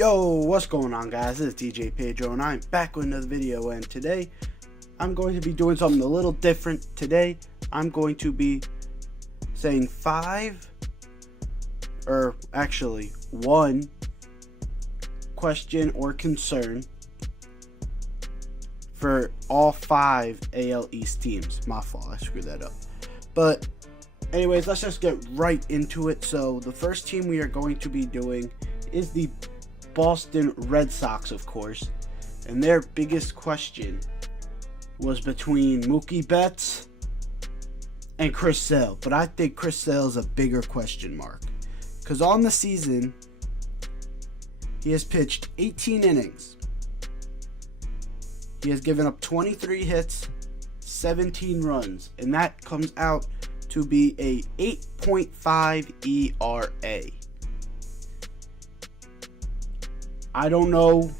Yo, what's going on, guys? This is DJ Pedro and I'm back with another video, and today I'm going to be doing something a little different. Today I'm going to be saying one question or concern for all 5 AL East teams. My fault, I screwed that up. But anyways, let's just get right into it. So the first team we are going to be doing is the Boston Red Sox, of course, and their biggest question was between Mookie Betts and Chris Sale, but I think Chris Sale is a bigger question mark because on the season he has pitched 18 innings. He has given up 23 hits, 17 runs, and that comes out to be a 8.5 ERA. I don't know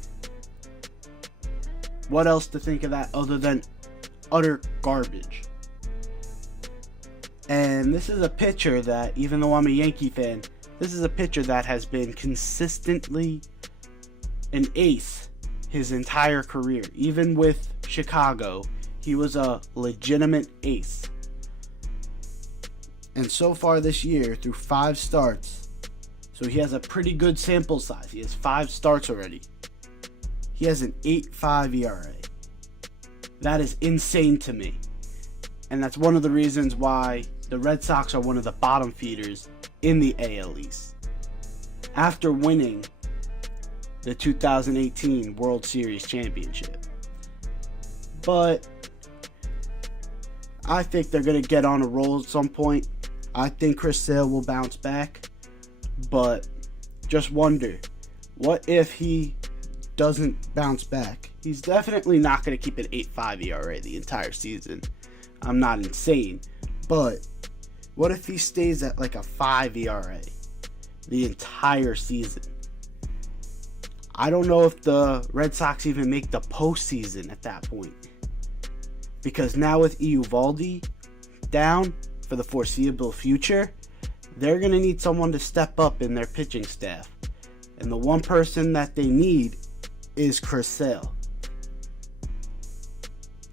what else to think of that other than utter garbage. And this is a pitcher that, even though I'm a Yankee fan, this is a pitcher that has been consistently an ace his entire career. Even with Chicago, he was a legitimate ace. And so far this year, through 5 starts, so he has a pretty good sample size. He has 5 starts already. He has an 8.5 ERA. That is insane to me. And that's one of the reasons why the Red Sox are one of the bottom feeders in the AL East. After winning the 2018 World Series Championship. But I think they're going to get on a roll at some point. I think Chris Sale will bounce back. But just wonder, what if he doesn't bounce back? He's definitely not going to keep an 8.5 ERA the entire season. I'm not insane. But what if he stays at like a 5 ERA the entire season? I don't know if the Red Sox even make the postseason at that point. Because now with Eovaldi down for the foreseeable future, they're going to need someone to step up in their pitching staff. And the one person that they need is Chris Sale.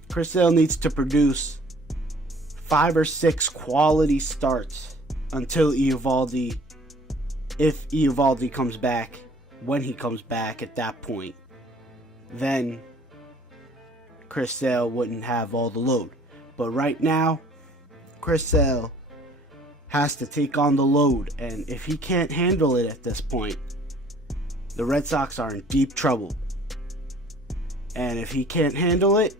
Chris Sale needs to produce 5 or 6 quality starts until Eovaldi, if Eovaldi comes back, when he comes back at that point, then Chris Sale wouldn't have all the load. But right now, Chris Sale has to take on the load, and if he can't handle it at this point, the Red Sox are in deep trouble. And if he can't handle it,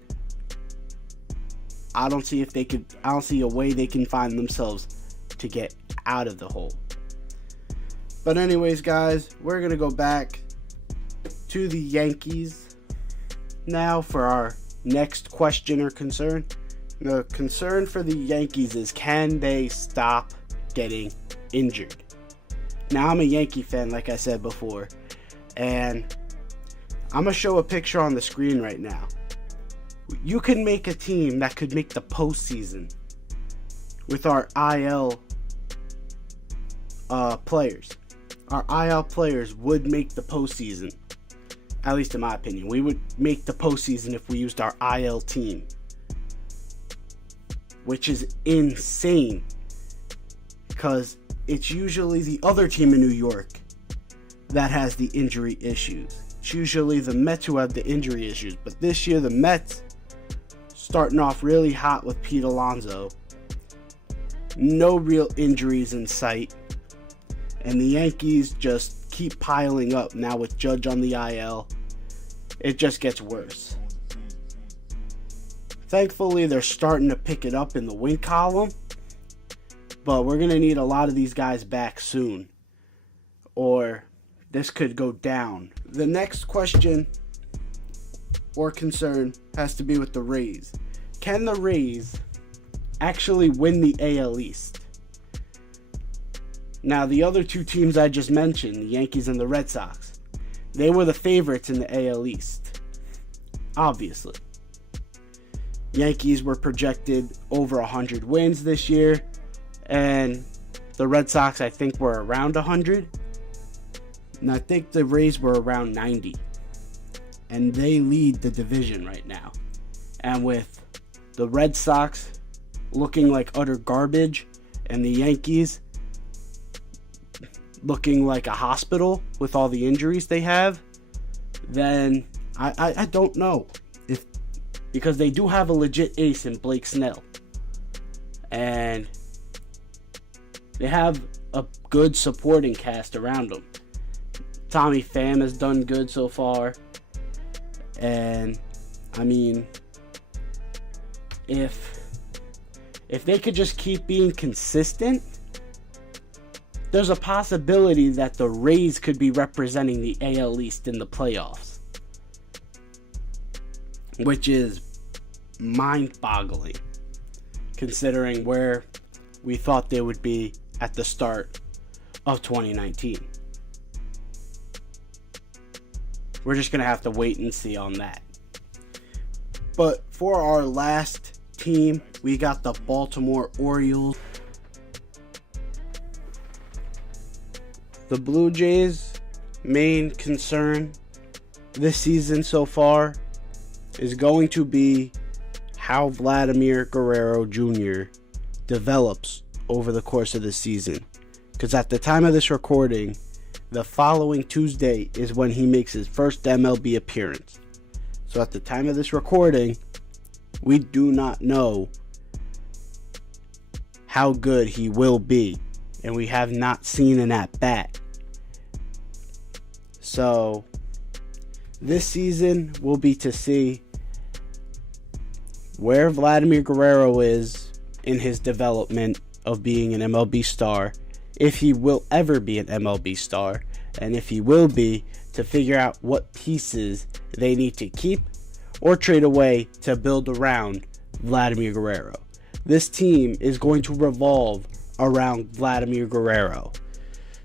I don't see a way they can find themselves to get out of the hole. But anyways, guys, we're gonna go back to the Yankees now for our next question or concern. The concern for the Yankees is, can they stop getting injured? Now, I'm a Yankee fan, like I said before, and I'm going to show a picture on the screen right now. You can make a team that could make the postseason with our IL players. Our IL players would make the postseason, at least in my opinion. We would make the postseason if we used our IL team, which is insane because it's usually the other team in New York that has the injury issues. It's usually the Mets who have the injury issues, but this year the Mets starting off really hot with Pete Alonso. No real injuries in sight, and the Yankees just keep piling up. Now with Judge on the IL, it just gets worse. Thankfully, they're starting to pick it up in the win column, but we're going to need a lot of these guys back soon, or this could go down. The next question or concern has to be with the Rays. Can the Rays actually win the AL East? Now, the other 2 teams I just mentioned, the Yankees and the Red Sox, they were the favorites in the AL East, obviously. Yankees were projected over 100 wins this year, and the Red Sox, I think, were around 100. And I think the Rays were around 90. And they lead the division right now. And with the Red Sox looking like utter garbage and the Yankees looking like a hospital with all the injuries they have, then I don't know. Because they do have a legit ace in Blake Snell. And they have a good supporting cast around them. Tommy Pham has done good so far. And I mean, if they could just keep being consistent, there's a possibility that the Rays could be representing the AL East in the playoffs, which is mind-boggling considering where we thought they would be at the start of 2019. We're just going to have to wait and see on that. But for our last team, we got the Baltimore Orioles. The Blue Jays' main concern this season so far is going to be how Vladimir Guerrero Jr. develops over the course of the season. Because at the time of this recording, the following Tuesday is when he makes his first MLB appearance. So at the time of this recording, we do not know how good he will be. And we have not seen an at-bat. So this season will be to see where Vladimir Guerrero is in his development of being an MLB star, if he will ever be an MLB star, and if he will be, to figure out what pieces they need to keep or trade away to build around Vladimir Guerrero. This team is going to revolve around Vladimir Guerrero.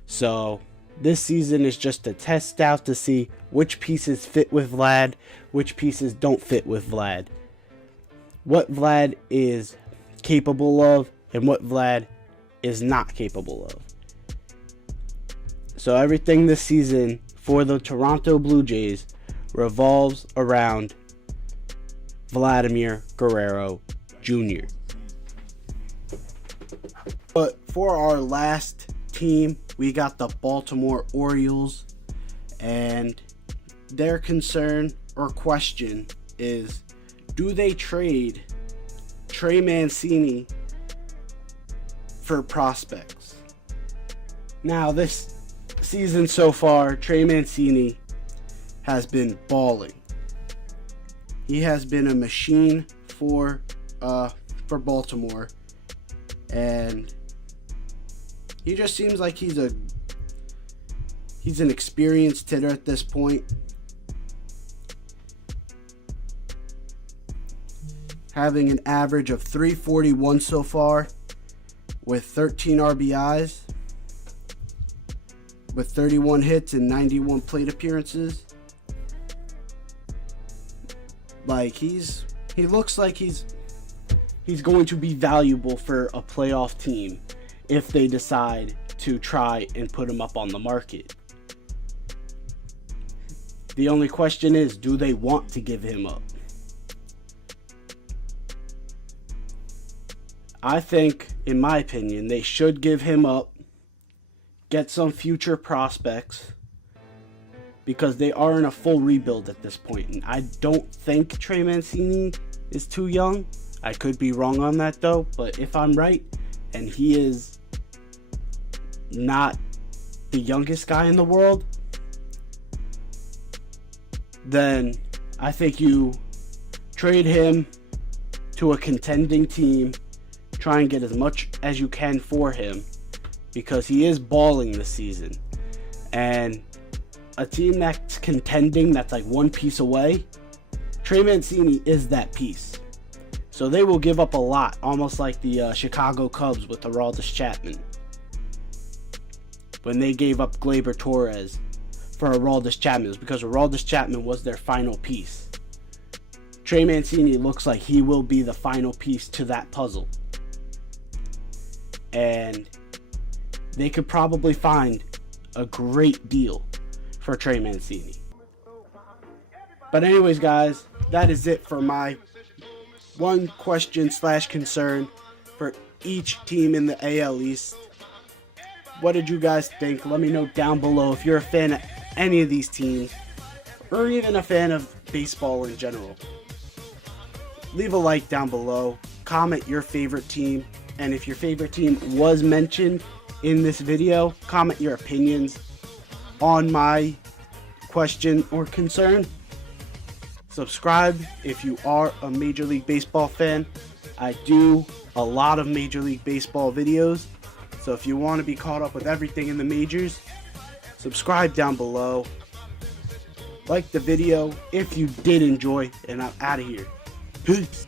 So this season is just a test out to see which pieces fit with Vlad, which pieces don't fit with Vlad. What Vlad is capable of and what Vlad is not capable of. So everything this season for the Toronto Blue Jays revolves around Vladimir Guerrero Jr. But for our last team, we got the Baltimore Orioles, and their concern or question is, do they trade Trey Mancini for prospects? Now, this season so far, Trey Mancini has been balling. He has been a machine for Baltimore, and he just seems like he's an experienced hitter at this point. Having an average of .341 so far with 13 RBIs, with 31 hits and 91 plate appearances. Like, he looks like he's going to be valuable for a playoff team if they decide to try and put him up on the market. The only question is, do they want to give him up? I think, in my opinion, they should give him up, get some future prospects, because they are in a full rebuild at this point. And I don't think Trey Mancini is too young. I could be wrong on that though, but if I'm right, and he is not the youngest guy in the world, then I think you trade him to a contending team, try and get as much as you can for him, because he is balling this season. And a team that's contending, that's like one piece away, Trey Mancini is that piece. So they will give up a lot, almost like the Chicago Cubs with Aroldis Chapman, when they gave up Gleyber Torres for Aroldis Chapman. It was because Aroldis Chapman was their final piece. Trey Mancini looks like he will be the final piece to that puzzle. And they could probably find a great deal for Trey Mancini. But anyways, guys, that is it for my one question / concern for each team in the AL East. What did you guys think? Let me know down below if you're a fan of any of these teams, or even a fan of baseball in general. Leave a like down below, comment your favorite team, and if your favorite team was mentioned in this video, comment your opinions on my question or concern. Subscribe if you are a Major League Baseball fan. I do a lot of Major League Baseball videos, so if you want to be caught up with everything in the majors, subscribe down below. Like the video if you did enjoy, and I'm out of here. Peace.